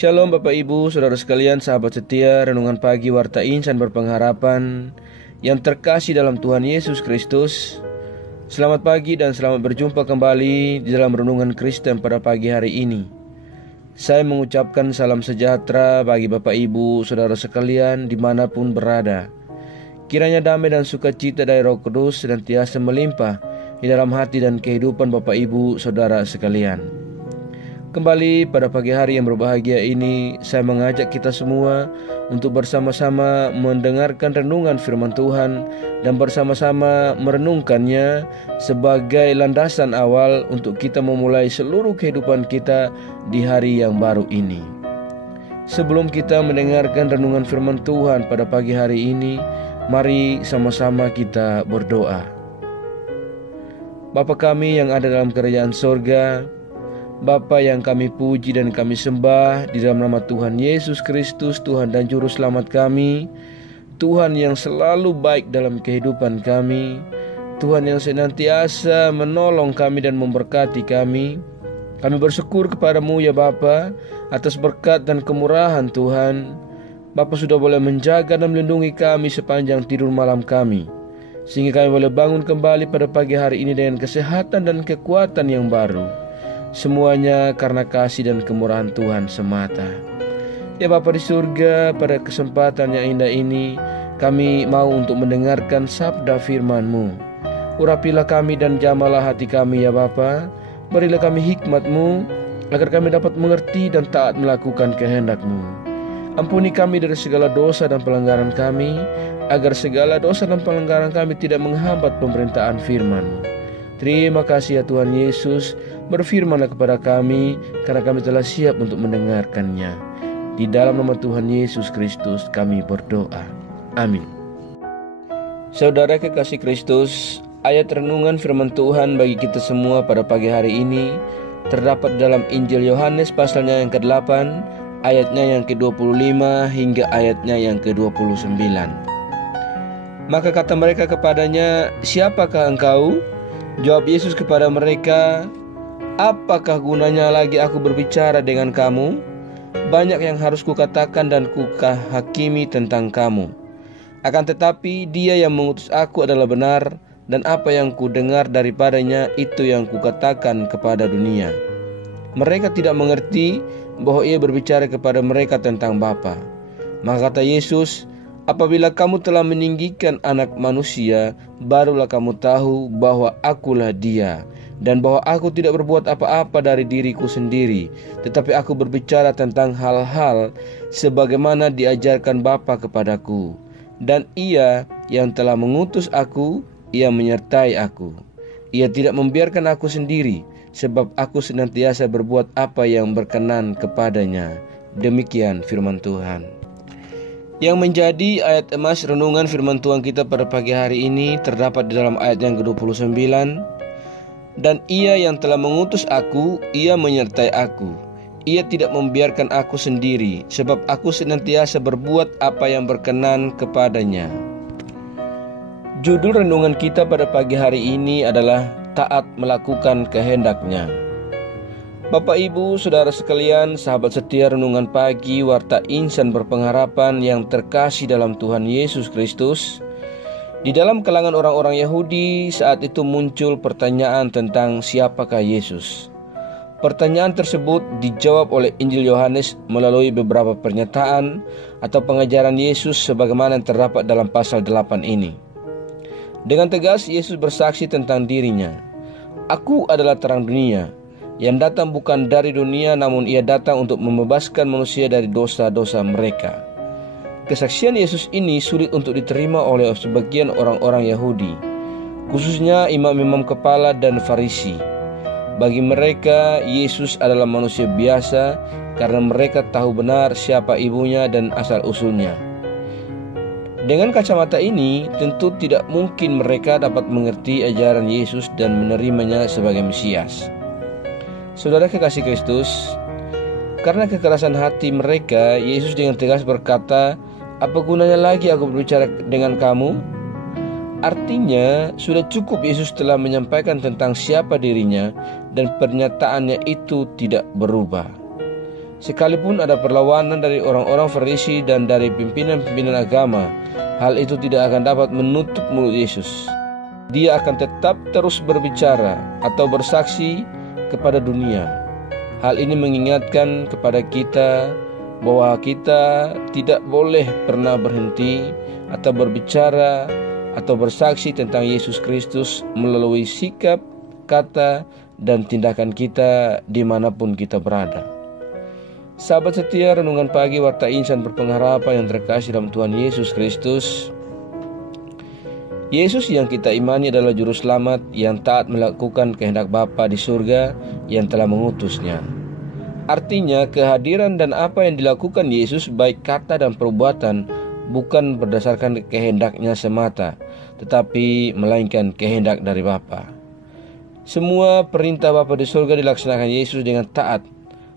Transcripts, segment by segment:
Shalom Bapak Ibu, Saudara sekalian, sahabat setia, renungan pagi Warta Insan Berpengharapan yang terkasih dalam Tuhan Yesus Kristus. Selamat pagi dan selamat berjumpa kembali di dalam renungan Kristen pada pagi hari ini. Saya mengucapkan salam sejahtera bagi Bapak Ibu, Saudara sekalian dimanapun berada. Kiranya damai dan sukacita dari Roh Kudus senantiasa melimpah di dalam hati dan kehidupan Bapak Ibu, Saudara sekalian. Kembali pada pagi hari yang berbahagia ini, saya mengajak kita semua untuk bersama-sama mendengarkan renungan firman Tuhan dan bersama-sama merenungkannya sebagai landasan awal untuk kita memulai seluruh kehidupan kita di hari yang baru ini. Sebelum kita mendengarkan renungan firman Tuhan pada pagi hari ini, mari sama-sama kita berdoa. Bapa kami yang ada dalam kerajaan sorga, Bapa yang kami puji dan kami sembah di dalam nama Tuhan Yesus Kristus, Tuhan dan Juru Selamat kami, Tuhan yang selalu baik dalam kehidupan kami, Tuhan yang senantiasa menolong kami dan memberkati kami. Kami bersyukur kepadamu ya Bapa atas berkat dan kemurahan Tuhan. Bapa sudah boleh menjaga dan melindungi kami sepanjang tidur malam kami, sehingga kami boleh bangun kembali pada pagi hari ini dengan kesehatan dan kekuatan yang baru. Semuanya karena kasih dan kemurahan Tuhan semata. Ya Bapa di surga, pada kesempatan yang indah ini kami mau untuk mendengarkan sabda firman-Mu. Urapilah kami dan jamalah hati kami ya Bapa. Berilah kami hikmat-Mu agar kami dapat mengerti dan taat melakukan kehendak-Mu. Ampuni kami dari segala dosa dan pelanggaran kami, agar segala dosa dan pelanggaran kami tidak menghambat pemberitaan firman-Mu. Terima kasih ya Tuhan Yesus, berfirmanlah kepada kami karena kami telah siap untuk mendengarkannya. Di dalam nama Tuhan Yesus Kristus kami berdoa. Amin. Saudara kekasih Kristus, ayat renungan firman Tuhan bagi kita semua pada pagi hari ini terdapat dalam Injil Yohanes pasalnya yang ke-8, ayatnya yang ke-25 hingga ayatnya yang ke-29. Maka kata mereka kepadanya, "Siapakah engkau?" Jawab Yesus kepada mereka, "Apakah gunanya lagi aku berbicara dengan kamu? Banyak yang harus kukatakan dan kukahakimi tentang kamu. Akan tetapi dia yang mengutus aku adalah benar, dan apa yang kudengar daripadanya itu yang kukatakan kepada dunia." Mereka tidak mengerti bahwa ia berbicara kepada mereka tentang Bapa. Maka kata Yesus, "Apabila kamu telah meninggikan anak manusia, barulah kamu tahu bahwa akulah dia, dan bahwa aku tidak berbuat apa-apa dari diriku sendiri, tetapi aku berbicara tentang hal-hal sebagaimana diajarkan Bapa kepadaku. Dan ia yang telah mengutus aku, ia menyertai aku. Ia tidak membiarkan aku sendiri, sebab aku senantiasa berbuat apa yang berkenan kepadanya." Demikian firman Tuhan. Yang menjadi ayat emas renungan firman Tuhan kita pada pagi hari ini terdapat di dalam ayat yang ke-29. "Dan ia yang telah mengutus aku, ia menyertai aku. Ia tidak membiarkan aku sendiri, sebab aku senantiasa berbuat apa yang berkenan kepadanya." Judul renungan kita pada pagi hari ini adalah taat melakukan kehendaknya. Bapak Ibu, Saudara sekalian, sahabat setia renungan pagi Warta Insan Berpengharapan yang terkasih dalam Tuhan Yesus Kristus. Di dalam kalangan orang-orang Yahudi saat itu muncul pertanyaan tentang siapakah Yesus. Pertanyaan tersebut dijawab oleh Injil Yohanes melalui beberapa pernyataan atau pengajaran Yesus sebagaimana yang terdapat dalam pasal 8 ini. Dengan tegas Yesus bersaksi tentang dirinya, "Aku adalah terang dunia. Yang datang bukan dari dunia, namun ia datang untuk membebaskan manusia dari dosa-dosa mereka." Kesaksian Yesus ini sulit untuk diterima oleh sebagian orang-orang Yahudi, khususnya imam-imam kepala dan Farisi. Bagi mereka, Yesus adalah manusia biasa karena mereka tahu benar siapa ibunya dan asal-usulnya. Dengan kacamata ini, tentu tidak mungkin mereka dapat mengerti ajaran Yesus dan menerimanya sebagai Mesias. Saudara kekasih Kristus, karena kekerasan hati mereka, Yesus dengan tegas berkata, "Apa gunanya lagi aku berbicara dengan kamu?" Artinya, sudah cukup Yesus telah menyampaikan tentang siapa dirinya dan pernyataannya itu tidak berubah. Sekalipun ada perlawanan dari orang-orang Farisi dan dari pimpinan-pimpinan agama, hal itu tidak akan dapat menutup mulut Yesus. Dia akan tetap terus berbicara atau bersaksi kepada dunia. Hal ini mengingatkan kepada kita bahwa kita tidak boleh pernah berhenti atau berbicara atau bersaksi tentang Yesus Kristus melalui sikap, kata, dan tindakan kita dimanapun kita berada. Sahabat setia, renungan pagi Warta Insan Berpengharapan yang terkasih dalam Tuhan Yesus Kristus. Yesus yang kita imani adalah Juru Selamat yang taat melakukan kehendak Bapa di surga yang telah mengutusnya. Artinya kehadiran dan apa yang dilakukan Yesus baik kata dan perbuatan bukan berdasarkan kehendaknya semata, tetapi melainkan kehendak dari Bapa. Semua perintah Bapa di surga dilaksanakan Yesus dengan taat,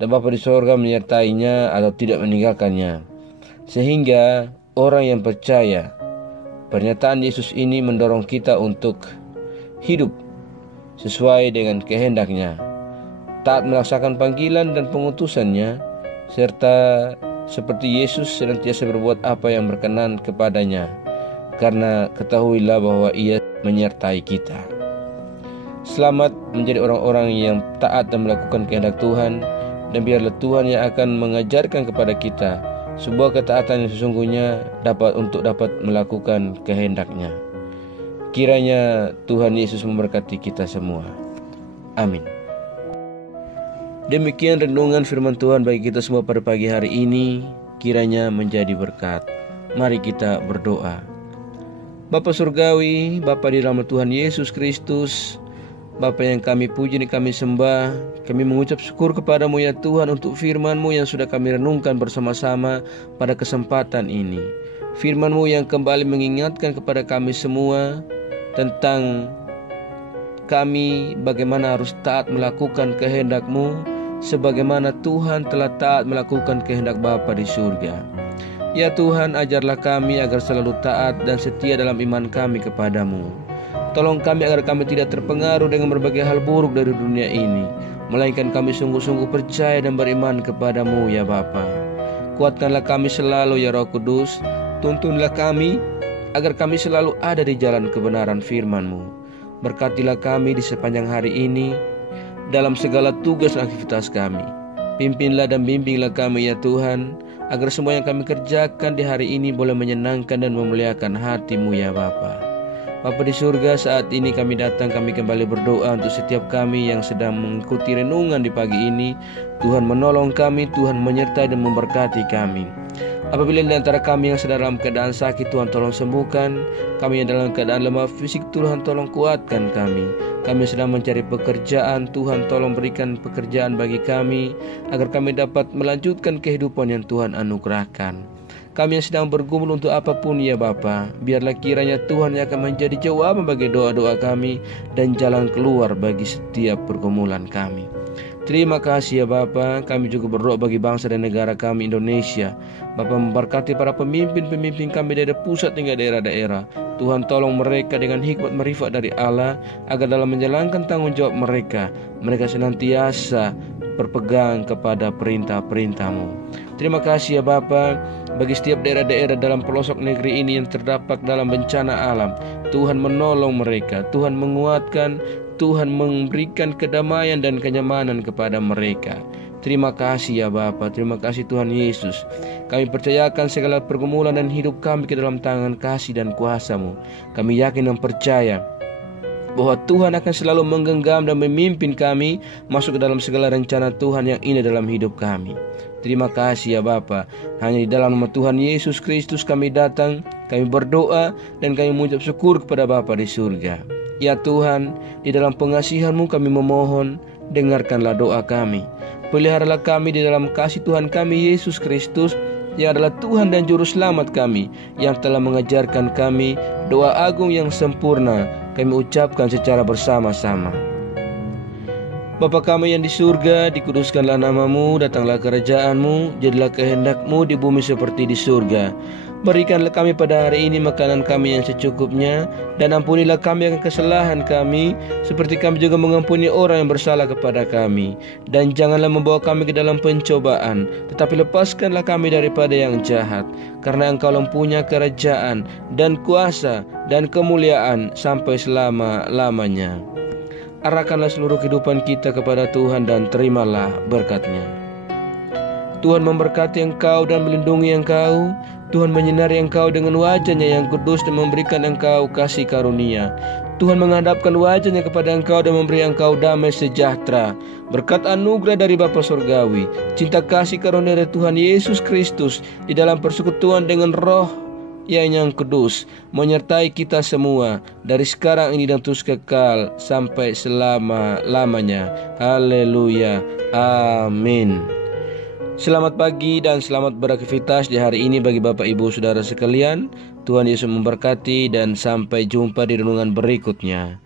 dan Bapa di surga menyertainya atau tidak meninggalkannya. Sehingga orang yang percaya, pernyataan Yesus ini mendorong kita untuk hidup sesuai dengan kehendaknya, taat melaksanakan panggilan dan pengutusannya, serta seperti Yesus senantiasa berbuat apa yang berkenan kepadanya, karena ketahuilah bahwa Ia menyertai kita. Selamat menjadi orang-orang yang taat dan melakukan kehendak Tuhan, dan biarlah Tuhan yang akan mengajarkan kepada kita sebuah ketaatan yang sesungguhnya dapat melakukan kehendak-Nya. Kiranya Tuhan Yesus memberkati kita semua. Amin. Demikian renungan firman Tuhan bagi kita semua pada pagi hari ini. Kiranya menjadi berkat. Mari kita berdoa. Bapa Surgawi, Bapa di dalam Tuhan Yesus Kristus, Bapa yang kami puji dan kami sembah, kami mengucap syukur kepadamu ya Tuhan untuk firman-Mu yang sudah kami renungkan bersama-sama pada kesempatan ini. Firman-Mu yang kembali mengingatkan kepada kami semua tentang kami bagaimana harus taat melakukan kehendak-Mu, sebagaimana Tuhan telah taat melakukan kehendak Bapa di surga. Ya Tuhan, ajarlah kami agar selalu taat dan setia dalam iman kami kepadamu. Tolong kami agar kami tidak terpengaruh dengan berbagai hal buruk dari dunia ini, melainkan kami sungguh-sungguh percaya dan beriman kepadamu ya Bapa. Kuatkanlah kami selalu ya Roh Kudus. Tuntunlah kami agar kami selalu ada di jalan kebenaran firman-Mu. Berkatilah kami di sepanjang hari ini dalam segala tugas dan aktivitas kami. Pimpinlah dan bimbinglah kami ya Tuhan, agar semua yang kami kerjakan di hari ini boleh menyenangkan dan memuliakan hati-Mu ya Bapa. Bapa di surga, saat ini kami kembali berdoa untuk setiap kami yang sedang mengikuti renungan di pagi ini. Tuhan menolong kami, Tuhan menyertai dan memberkati kami. Apabila di antara kami yang sedang dalam keadaan sakit, Tuhan tolong sembuhkan. Kami yang dalam keadaan lemah fisik, Tuhan tolong kuatkan kami. Kami sedang mencari pekerjaan, Tuhan tolong berikan pekerjaan bagi kami, agar kami dapat melanjutkan kehidupan yang Tuhan anugerahkan. Kami yang sedang bergumul untuk apapun ya Bapa, biarlah kiranya Tuhan yang akan menjadi jawaban bagi doa-doa kami dan jalan keluar bagi setiap pergumulan kami. Terima kasih ya Bapa. Kami juga berdoa bagi bangsa dan negara kami Indonesia. Bapa memberkati para pemimpin-pemimpin kami dari pusat hingga daerah-daerah. Tuhan tolong mereka dengan hikmat marifat dari Allah, agar dalam menjalankan tanggung jawab mereka senantiasa berpegang kepada perintah-perintah-Mu. Terima kasih ya Bapa, bagi setiap daerah-daerah dalam pelosok negeri ini yang terdapat dalam bencana alam. Tuhan menolong mereka, Tuhan menguatkan, Tuhan memberikan kedamaian dan kenyamanan kepada mereka. Terima kasih ya Bapa, terima kasih Tuhan Yesus. Kami percayakan segala pergumulan dan hidup kami ke dalam tangan kasih dan kuasa-Mu. Kami yakin dan percaya bahwa Tuhan akan selalu menggenggam dan memimpin kami masuk ke dalam segala rencana Tuhan yang indah dalam hidup kami. Terima kasih ya Bapa. Hanya di dalam nama Tuhan Yesus Kristus kami datang, kami berdoa, dan kami mengucap syukur kepada Bapa di surga. Ya Tuhan, di dalam pengasihan-Mu kami memohon, dengarkanlah doa kami. Peliharalah kami di dalam kasih Tuhan kami Yesus Kristus, yang adalah Tuhan dan Juru Selamat kami, yang telah mengajarkan kami doa agung yang sempurna. Kami ucapkan secara bersama-sama. Bapa kami yang di surga, dikuduskanlah nama-Mu, datanglah kerajaan-Mu, jadilah kehendak-Mu di bumi seperti di surga. Berikanlah kami pada hari ini makanan kami yang secukupnya, dan ampunilah kami akan kesalahan kami, seperti kami juga mengampuni orang yang bersalah kepada kami. Dan janganlah membawa kami ke dalam pencobaan, tetapi lepaskanlah kami daripada yang jahat. Karena Engkau mempunyai kerajaan dan kuasa dan kemuliaan sampai selama-lamanya. Arahkanlah seluruh kehidupan kita kepada Tuhan dan terimalah berkat-Nya. Tuhan memberkati engkau dan melindungi engkau. Tuhan menyinari engkau dengan wajah-Nya yang kudus dan memberikan engkau kasih karunia. Tuhan menghadapkan wajah-Nya kepada engkau dan memberi engkau damai sejahtera. Berkat anugerah dari Bapa Surgawi, cinta kasih karunia dari Tuhan Yesus Kristus di dalam persekutuan dengan Roh yang kudus menyertai kita semua dari sekarang ini dan terus kekal sampai selama-lamanya. Haleluya. Amin. Selamat pagi dan selamat beraktivitas di hari ini bagi Bapak Ibu Saudara sekalian. Tuhan Yesus memberkati dan sampai jumpa di renungan berikutnya.